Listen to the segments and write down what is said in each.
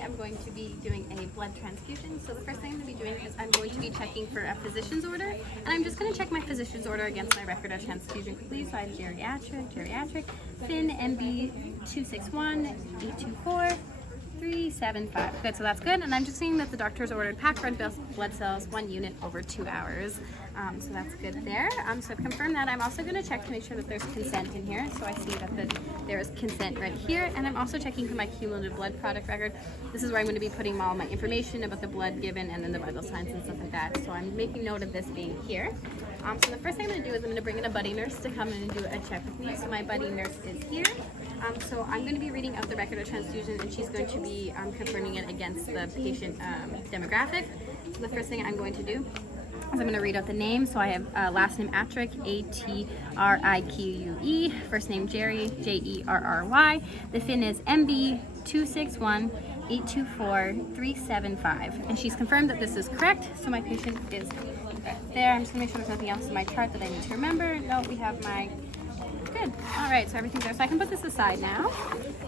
Maddie. I'm going to be doing a blood transfusion. So the first thing I'm going to be doing is I'm going to be checking for a physician's order. And I'm just going to check my physician's order against my record of transfusion quickly. So I have geriatric, Finn, MB 261-824. 375. Good, so that's good. And I'm just seeing that the doctor's ordered packed red blood cells, 1 unit over 2 hours. So that's good there. So I've confirmed that. I'm also going to check to make sure that there's consent in here. So I see that there is consent right here. And I'm also checking for my cumulative blood product record. This is where I'm going to be putting all my information about the blood given and then the vital signs and stuff like that. So I'm making note of this being here. So the first thing I'm going to do is I'm going to bring in a buddy nurse to come in and do a check with me. So my buddy nurse is here. So I'm going to be reading out the record of transfusion, and she's going to be confirming it against the patient demographic. So the first thing I'm going to do is I'm going to read out the name. So I have last name Atrique, A-T-R-I-Q-U-E, first name Jerry, J-E-R-R-Y. The Finn is MB 261-824-375, and she's confirmed that this is correct. So my patient is there. I'm just going to make sure there's nothing else in my chart that I need to remember. No, we have my... Good. All right, so everything's there. So I can put this aside now.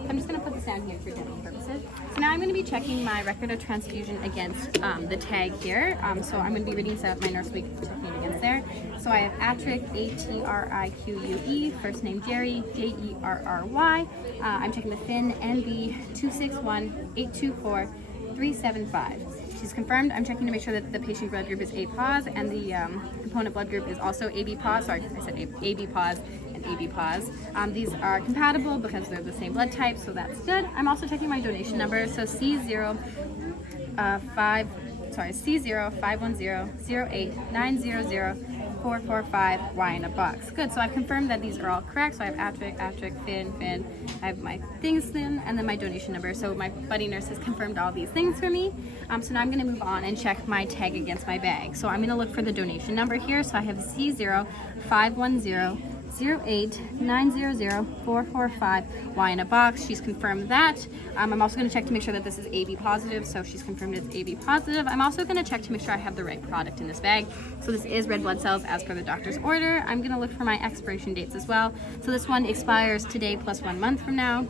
I'm just going to put this down here for demo purposes. So now I'm going to be checking my record of transfusion against the tag here. So I'm going to be reading set up my nurse week technique against there. So I have Atrique, A-T-R-I-Q-U-E, first name Jerry, J-E-R-R-Y. I'm checking the Finn, NB 261-824-375. She's confirmed. I'm checking to make sure that the patient blood group is A pos and the component blood group is also AB pos. Sorry, I said AB pos and AB pos. These are compatible because they're the same blood type, so that's good. I'm also checking my donation number. So C0510-08-900-445Y in a box. Good, so I've confirmed that these are all correct. So I have Atrique, Finn, I have my things then, and then my donation number. So my buddy nurse has confirmed all these things for me. So now I'm gonna move on and check my tag against my bag. So I'm gonna look for the donation number here. So I have C0510-08-900-445Y in a box. She's confirmed that. I'm also going to check to make sure that this is AB positive, so she's confirmed it's AB positive. I'm also going to check to make sure I have the right product in this bag. So this is red blood cells as per the doctor's order. I'm going to look for my expiration dates as well. So this one expires today plus 1 month from now.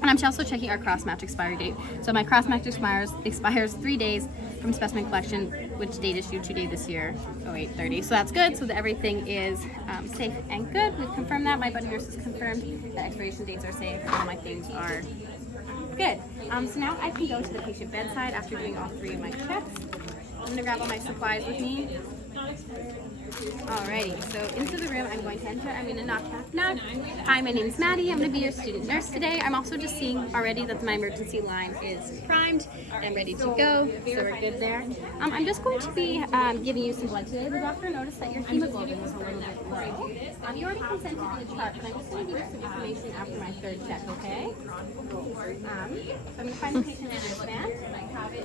And I'm also checking our cross-match expiry date. So my cross-match expires 3 days from specimen collection, which date issued today this year, 08/30. So that's good, so that everything is safe and good. We've confirmed that. My buddy nurse has confirmed that expiration dates are safe and all my things are good. So now I can go to the patient bedside after doing all 3 of my checks. I'm gonna grab all my supplies with me. Alrighty, so into the room I'm going to enter. I'm going to knock. Hi, my name's Maddie. I'm going to be your student nurse today. I'm also just seeing already that my emergency line is primed and ready to go, so we're good there. I'm just going to be giving you some blood today. The doctor noticed that your hemoglobin was a little bit low. You already consented to the chart, but I'm just going to give you some information after my 3rd check, okay? So I'm going to find the patient wristband.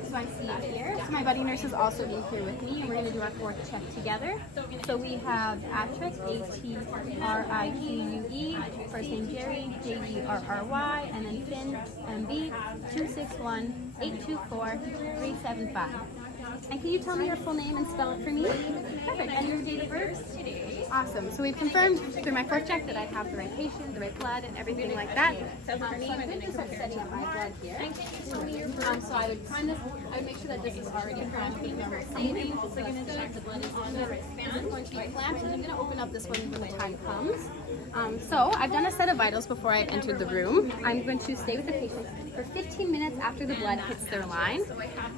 So I see it here. So my buddy nurse is also in here with me, and we're going to do our 4th check together. So we have Atrique, A-T-R-I-Q-U-E, first name Jerry, J-E-R-R-Y, and then Finn, MB 261-824-375. And can you tell me your full name and spell it for me? Perfect. And your date of birth? Awesome. So we've confirmed through my 4th check that I have the right patient, the right blood, and everything like that. So I'm going to start setting up my blood here. So I would prime this. I would make sure that this is already primed with normal saving. So I'm going to check the blood is on the wristband. It's going to be clamped, and I'm going to open up this one when the time comes. So I've done a set of vitals before I entered the room. I'm going to stay with the patient for 15 minutes after the blood hits their line,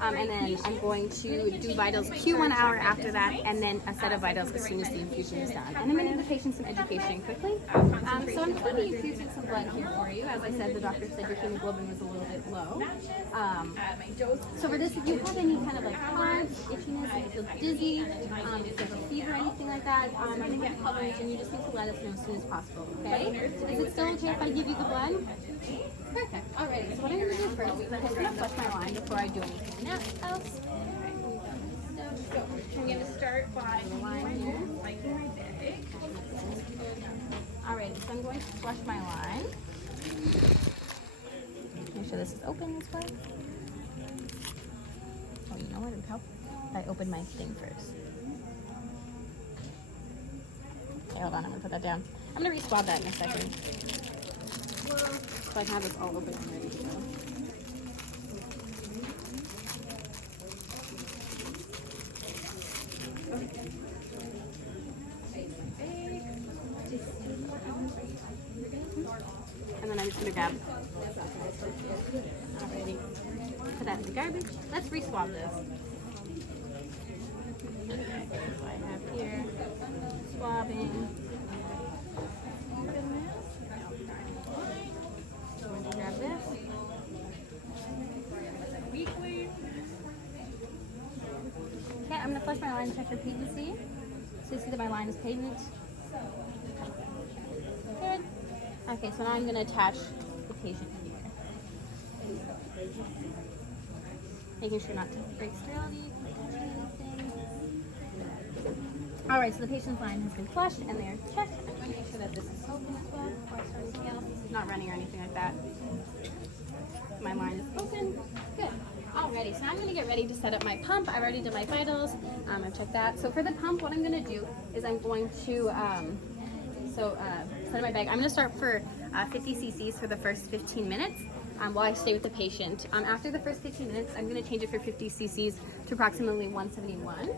and then I'm going to do vitals Q 1 hour after that, and then a set of vitals as soon as the infusion is done. And I'm going to give the patient some education quickly. So I'm going to be infusing some blood here for you. As I said, the doctor said your hemoglobin was a little bit low. So for this, if you have any kind of like hives, itchiness, if you feel dizzy, if you have a fever or anything like that, I'm going to get coverage, and you just need to let us know as soon as possible, okay? Is it still okay if I give you the blood? Perfect. Alright, so what I'm going to do first is I'm going to flush my line before I do anything else. So I'm going to start by lining my bag. Alright, so I'm going to flush my line. Make sure this is open this way. Oh, you know what? It would help if I open my thing first. Okay, hold on. I'm going to put that down. I'm going to re-swab that in a second. So I can have this all open and ready to go. garbage. Let's re-swab this. Okay, so I have here swabbing. I'm going to grab this. Okay, I'm going to flush my line and check for patency. So you see that my line is patent. Good. Okay, so now I'm going to attach the patient here. Making sure not to break sterility, touching anything. Alright, so the patient's line has been flushed and they're checked. I'm going to make sure that this is open as well before I start anything else. This is not running or anything like that. My line is open. Good. Alrighty, so I'm going to get ready to set up my pump. I've already done my vitals. I've checked that. So for the pump, what I'm going to do is I'm going to set up my bag. I'm going to start for 50 cc's for the first 15 minutes while I stay with the patient. After the first 15 minutes, I'm going to change it for 50 cc's to approximately 171.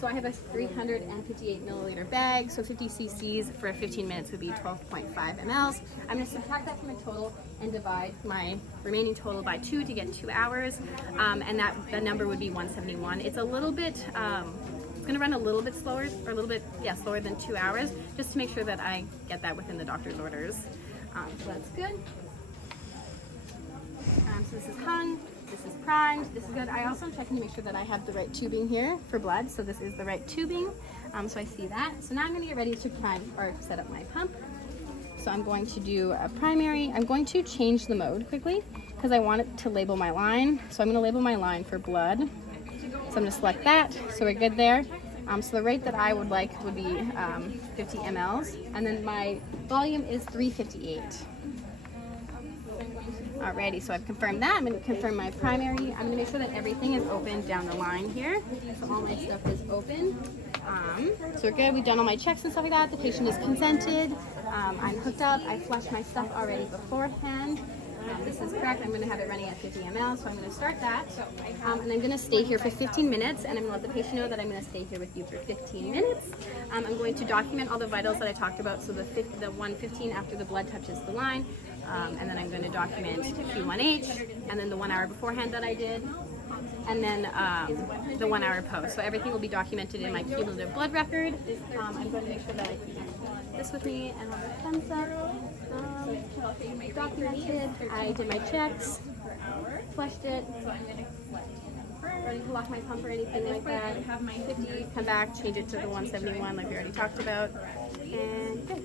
So I have a 358 milliliter bag, so 50 cc's for 15 minutes would be 12.5 mLs. I'm going to subtract that from my total and divide my remaining total by 2 to get 2 hours, and that number would be 171. It's a little bit, it's going to run a little bit slower, or a little bit, slower than 2 hours, just to make sure that I get that within the doctor's orders. So that's good. So this is hung. This is primed. This is good. I also am checking to make sure that I have the right tubing here for blood. So this is the right tubing. So I see that. So now I'm going to get ready to prime or set up my pump. So I'm going to do a primary. I'm going to change the mode quickly because I want it to label my line. So I'm going to label my line for blood. So I'm going to select that. So we're good there. So the rate that I would like would be 50 mLs. And then my volume is 358. Alrighty, so I've confirmed that. I'm going to confirm my primary. I'm going to make sure that everything is open down the line here. So all my stuff is open. So we're good. We've done all my checks and stuff like that. The patient is consented. I'm hooked up. I flushed my stuff already beforehand. This is correct. I'm going to have it running at 50 ml, so I'm going to start that. And I'm going to stay here for 15 minutes, and I'm going to let the patient know that I'm going to stay here with you for 15 minutes. I'm going to document all the vitals that I talked about, so the 1:15 after the blood touches the line, and then I'm going to document Q1H, and then the 1 hour beforehand that I did, and then the 1 hour post. So everything will be documented in my cumulative blood record. I'm going to make sure that I keep this with me and all the thumbs up. Documented. I did my checks, flushed it, ready to lock my pump or anything like that. Have my 50, come back, change it to the 171 like we already talked about, and good.